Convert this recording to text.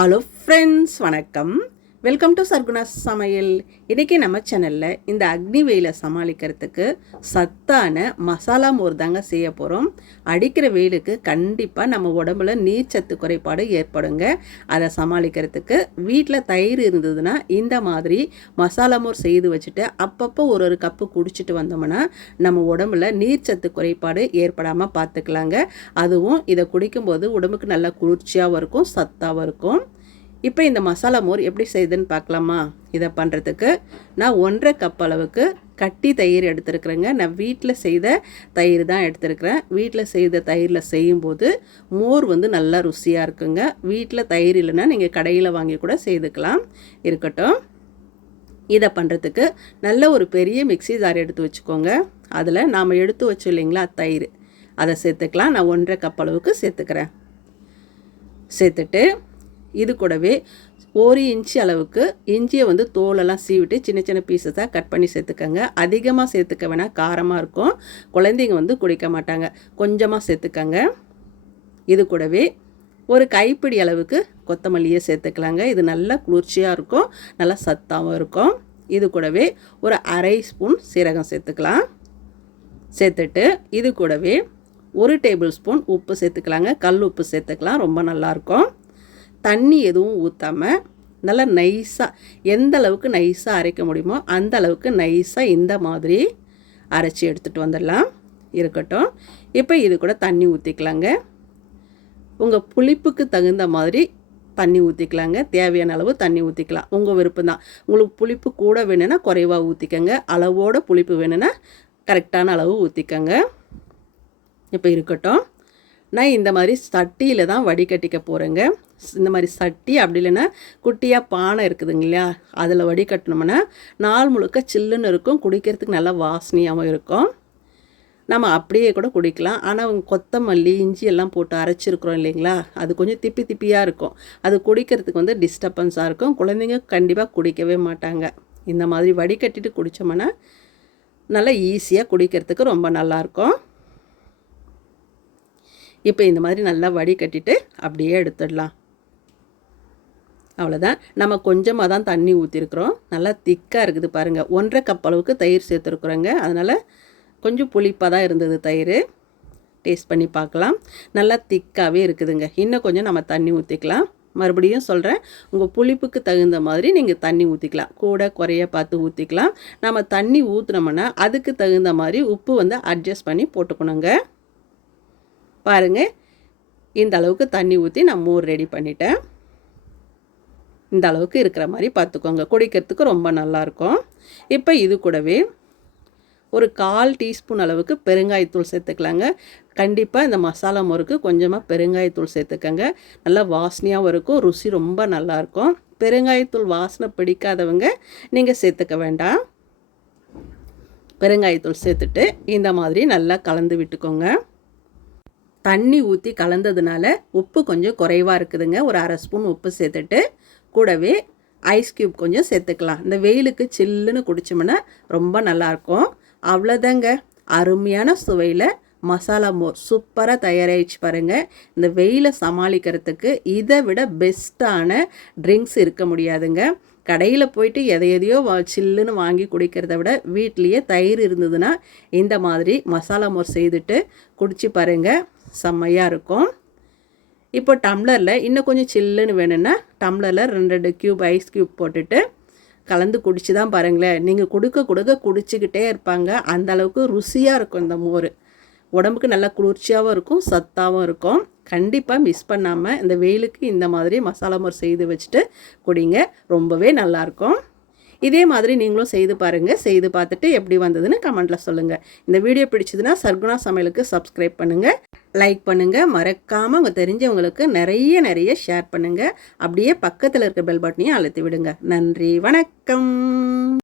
Hello friends, வணக்கம். Welcome to Sargunas சமையல். இன்றைக்கி நம்ம சேனலில் இந்த அக்னி வெயிலை சமாளிக்கிறதுக்கு சத்தான மசாலா மோர் தாங்க செய்ய போகிறோம். அடிக்கிற வெயிலுக்கு கண்டிப்பாக நம்ம உடம்புல நீர்ச்சத்து குறைபாடு ஏற்படுங்க. அதை சமாளிக்கிறதுக்கு வீட்டில் தயிர் இருந்ததுன்னா இந்த மாதிரி மசாலா மோர் செய்து வச்சுட்டு அப்பப்போ ஒரு கப்பு குடிச்சிட்டு வந்தோம்னா நம்ம உடம்புல நீர்ச்சத்து குறைபாடு ஏற்படாமல் பார்த்துக்கலாங்க. அதுவும் இதை குடிக்கும்போது உடம்புக்கு நல்லா குளிர்ச்சியாகவும் இருக்கும், சத்தாகவும் இருக்கும். இப்போ இந்த மசாலா மோர் எப்படி செய்யுதுன்னு பார்க்கலாமா? இதை பண்ணுறதுக்கு நான் 1.5 கப் அளவுக்கு கட்டி தயிர் எடுத்துருக்குறேங்க. நான் வீட்டில் செய்த தயிர் தான் எடுத்துருக்குறேன். வீட்டில் செய்த தயிரில் செய்யும்போது மோர் நல்லா ருசியாக இருக்குங்க. வீட்டில் தயிர் இல்லைன்னா நீங்கள் கடையில் வாங்கி கூட செய்துக்கலாம். இருக்கட்டும். இதை பண்ணுறதுக்கு நல்ல ஒரு பெரிய மிக்ஸி ஜார் எடுத்து வச்சுக்கோங்க. அதில் நாம் எடுத்து வச்சோம் இல்லைங்களா தயிர், அதை சேர்த்துக்கலாம். நான் 1.5 கப் அளவுக்கு சேர்த்துக்கிறேன். சேர்த்துட்டு இது கூடவே 1 இன்ச்சு அளவுக்கு இஞ்சியை தோலெல்லாம் சீவிட்டு சின்ன சின்ன பீஸஸாக கட் பண்ணி சேர்த்துக்கங்க. அதிகமாக சேர்த்துக்க வேணால், காரமாக இருக்கும், குழந்தைங்க குடிக்க மாட்டாங்க. கொஞ்சமாக சேர்த்துக்கங்க. இது கூடவே ஒரு கைப்பிடி அளவுக்கு கொத்தமல்லியை சேர்த்துக்கலாங்க. இது நல்லா குளிர்ச்சியாக இருக்கும், நல்லா சத்தாகவும் இருக்கும். இது கூடவே ஒரு 1/2 ஸ்பூன் சீரகம் சேர்த்துக்கலாம். சேர்த்துட்டு இது கூடவே 1 டேபிள் ஸ்பூன் உப்பு சேர்த்துக்கலாங்க. கல் உப்பு சேர்த்துக்கலாம், ரொம்ப நல்லாயிருக்கும். தண்ணி எதுவும் ஊற்றாமல் நல்லா நைஸாக, எந்த அளவுக்கு நைஸாக அரைக்க முடியுமோ அந்த அளவுக்கு நைஸாக இந்த மாதிரி அரைச்சி எடுத்துகிட்டு வந்துடலாம். இருக்கட்டும். இப்போ இது கூட தண்ணி ஊற்றிக்கலாங்க. உங்கள் புளிப்புக்கு தகுந்த மாதிரி தண்ணி ஊற்றிக்கலாங்க. தேவையான அளவு தண்ணி ஊற்றிக்கலாம், உங்கள் விருப்பம் தான். உங்களுக்கு புளிப்பு கூட வேணும்னா குறைவாக ஊற்றிக்கங்க, அளவோட புளிப்பு வேணும்னா கரெக்டான அளவு ஊற்றிக்கங்க. இப்போ இருக்கட்டும். நான் இந்த மாதிரி சட்டியில் தான் வடிகட்டிக்க போகிறேங்க. இந்த மாதிரி சட்டி, அப்படி இல்லைன்னா குட்டியாக பானை இருக்குதுங்க இல்லையா, அதில் வடிகட்டினோம்னா நாள் முழுக்க சில்லுன்னு இருக்கும், குடிக்கிறதுக்கு நல்லா வாசனையாகவும் இருக்கும். நம்ம அப்படியே கூட குடிக்கலாம். ஆனால் கொத்தமல்லி இஞ்சி எல்லாம் போட்டு அரைச்சிருக்கிறோம் இல்லைங்களா, அது கொஞ்சம் திப்பி திப்பியாக இருக்கும். அது குடிக்கிறதுக்கு டிஸ்டர்பன்ஸாக இருக்கும். குழந்தைங்க கண்டிப்பாக குடிக்கவே மாட்டாங்க. இந்த மாதிரி வடிகட்டிட்டு குடித்தோம்னா நல்லா ஈஸியாக குடிக்கிறதுக்கு ரொம்ப நல்லாயிருக்கும். இப்போ இந்த மாதிரி நல்லா வடிகட்டிட்டு அப்படியே எடுத்துடலாம். அவ்வளோதான். நம்ம கொஞ்சமாக தான் தண்ணி ஊற்றிருக்கிறோம். நல்லா திக்காக இருக்குது பாருங்கள். 1.5 கப் அளவுக்கு தயிர் சேர்த்துருக்குறோங்க. அதனால் கொஞ்சம் புளிப்பாக தான் இருந்தது தயிர். டேஸ்ட் பண்ணி பார்க்கலாம். நல்லா திக்காகவே இருக்குதுங்க. இன்னும் கொஞ்சம் நம்ம தண்ணி ஊற்றிக்கலாம். மறுபடியும் சொல்கிறேன், உங்கள் புளிப்புக்கு தகுந்த மாதிரி நீங்கள் தண்ணி ஊற்றிக்கலாம். கூட குறைய பார்த்து ஊற்றிக்கலாம். நம்ம தண்ணி ஊற்றினோம்னா அதுக்கு தகுந்த மாதிரி உப்பு அட்ஜஸ்ட் பண்ணி போட்டுக்கணுங்க. பாருங்கள், இந்த அளவுக்கு தண்ணி ஊற்றி நான் மோர் ரெடி பண்ணிட்டேன். இந்த அளவுக்கு இருக்கிற மாதிரி பார்த்துக்கோங்க, குடிக்கிறதுக்கு ரொம்ப நல்லாயிருக்கும். இப்போ இது கூடவே ஒரு 1/4 டீஸ்பூன் அளவுக்கு பெருங்காயத்தூள் சேர்த்துக்கலாங்க. கண்டிப்பாக இந்த மசாலா மோருக்கு கொஞ்சமாக பெருங்காயத்தூள் சேர்த்துக்கங்க. நல்லா வாசனையாகவும் இருக்கும், ருசி ரொம்ப நல்லாயிருக்கும். பெருங்காயத்தூள் வாசனை பிடிக்காதவங்க நீங்கள் சேர்த்துக்க வேண்டாம். பெருங்காயத்தூள் சேர்த்துட்டு இந்த மாதிரி நல்லா கலந்து விட்டுக்கோங்க. தண்ணி ஊற்றி கலந்ததுனால உப்பு கொஞ்சம் குறைவாக இருக்குதுங்க. ஒரு 1/2 ஸ்பூன் உப்பு சேர்த்துட்டு கூடவே ஐஸ் க்யூப் கொஞ்சம் சேர்த்துக்கலாம். இந்த வெயிலுக்கு சில்லுன்னு குடிச்சோம்னா ரொம்ப நல்லாயிருக்கும். அவ்வளோதாங்க, அருமையான சுவையில் மசாலா மோர் சூப்பராக தயாராகிடுச்சு பாருங்கள். இந்த வெயிலை சமாளிக்கிறதுக்கு இதை விட பெஸ்ட்டான ட்ரிங்க்ஸ் இருக்க முடியாதுங்க. கடையில் போயிட்டு எதையோ சில்லுன்னு வாங்கி குடிக்கிறத விட வீட்லேயே தயிர் இருந்ததுன்னா இந்த மாதிரி மசாலா மோர் செய்துட்டு குடிச்சு பாருங்கள், செம்மையாக இருக்கும். இப்போ டம்ளரில் இன்னும் கொஞ்சம் சில்லுன்னு வேணும்னா டம்ளரில் 2 க்யூப் ஐஸ் க்யூப் போட்டுட்டு கலந்து குடிச்சு தான் பாருங்களேன். நீங்கள் கொடுக்க குடிச்சிக்கிட்டே இருப்பாங்க. அந்த அளவுக்கு ருசியாக இருக்கும் இந்த மோர். உடம்புக்கு நல்லா குளிர்ச்சியாகவும் இருக்கும், சத்தாகவும் இருக்கும். கண்டிப்பாக மிஸ் பண்ணாமல் இந்த வெயிலுக்கு இந்த மாதிரி மசாலா மோர் செய்து வச்சுட்டு குடிங்க, ரொம்பவே நல்லாயிருக்கும். இதே மாதிரி நீங்களும் செய்து பாருங்கள். செய்து பார்த்துட்டு எப்படி வந்ததுன்னு கமெண்ட்டில் சொல்லுங்கள். இந்த வீடியோ பிடிச்சதுன்னா சர்குணா சமையலுக்கு சப்ஸ்கிரைப் பண்ணுங்கள், லைக் பண்ணுங்கள். மறக்காமல் உங்கள் தெரிஞ்சவங்களுக்கு நிறைய ஷேர் பண்ணுங்கள். அப்படியே பக்கத்தில் இருக்க பெல் பட்டனையும் அழுத்தி விடுங்க. நன்றி, வணக்கம்.